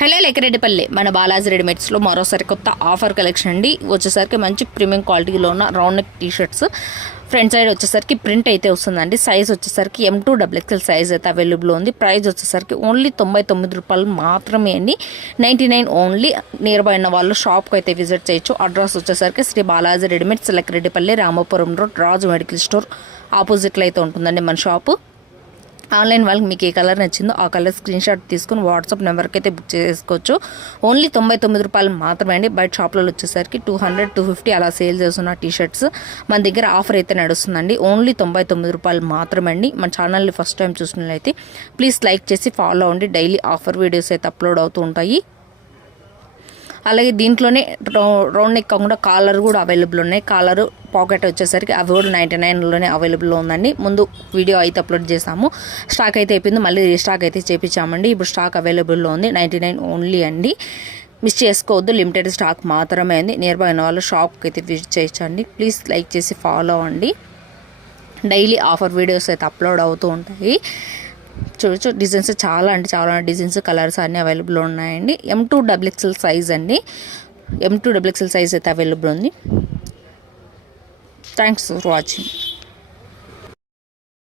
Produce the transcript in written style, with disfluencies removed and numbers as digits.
Hello లెక్కరెడ్డిపల్లి మన బాలాజీ రెడీమేడ్స్లో మరోసారి కొత్త ఆఫర్ కలెక్షన్ అండి. వచ్చేసరికి మంచి ప్రీమియం క్వాలిటీలో ఉన్న round neck t-shirts. Front side వచ్చేసరికి ప్రింట్ అయితే వస్తుందండి. సైజ్ వచ్చేసరికి M2 XXL సైజ్ అయితే అవైలబుల్ ఉంది. ప్రైస్ వచ్చేసరికి ఓన్లీ 99 రూపాయలు మాత్రమే అండి. 99 ఓన్లీ. నియర్ బై ఉన్న వాళ్ళు షాప్కి అయితే విజిట్ చేయొచ్చు. అడ్రస్ వచ్చేసరికి శ్రీ బాలాజీ రెడీమేడ్స్ లెక్కరెడ్డిపల్లి రామాపురం రోడ్ రాజు మెడికల్ స్టోర్ ఆపోజిట్లో అయితే ఉంటుందండి మన షాపు. ఆన్లైన్ వాళ్ళకి మీకు ఏ కలర్ నచ్చిందో ఆ కలర్ స్క్రీన్ షాట్ తీసుకుని వాట్సాప్ నెంబర్కి అయితే బుక్ చేసుకోవచ్చు. ఓన్లీ 99 రూపాయలు మాత్రమే అండి. బయట షాప్లో వచ్చేసరికి 200, 250 అలా సేల్ చేస్తున్న టీషర్ట్స్ మన దగ్గర ఆఫర్ అయితే నడుస్తుందండి. ఓన్లీ 99 రూపాయలు మాత్రమే అండి. మన ఛానల్ని ఫస్ట్ టైం చూసినట్లయితే ప్లీజ్ లైక్ చేసి ఫాలో అవ్వండి. డైలీ ఆఫర్ వీడియోస్ అయితే అప్లోడ్ అవుతూ ఉంటాయి. అలాగే దీంట్లోనే రౌండ్ నెక్ కాకుండా కాలర్ కూడా అవైలబుల్ ఉన్నాయి. కాలర్ పాకెట్ వచ్చేసరికి అవి కూడా 99లోనే అవైలబుల్లో ఉందండి. ముందు వీడియో అయితే అప్లోడ్ చేసాము. స్టాక్ అయితే అయిపోయింది, మళ్ళీ రీస్టాక్ అయితే చేపించామండి. ఇప్పుడు స్టాక్ అవైలబుల్లో ఉంది. 99 ఓన్లీ అండి. మిస్ చేసుకోవద్దు, లిమిటెడ్ స్టాక్ మాత్రమే ఉంది. నియర్ బై ఉన్న వాళ్ళు షాప్కి అయితే విజిట్ చేయొచ్చండి. ప్లీజ్ లైక్ చేసి ఫాలో అవ్వండి. డైలీ ఆఫర్ వీడియోస్ అయితే అప్లోడ్ అవుతూ ఉంటాయి. చూడొచ్చు. డిజైన్స్ చాలా డిజైన్స్, కలర్స్ అన్నీ అవైలబుల్ ఉన్నాయండి. M2 XXL సైజ్ అండి. M2 XXL సైజ్ అయితే అవైలబుల్ ఉంది. Thanks for watching.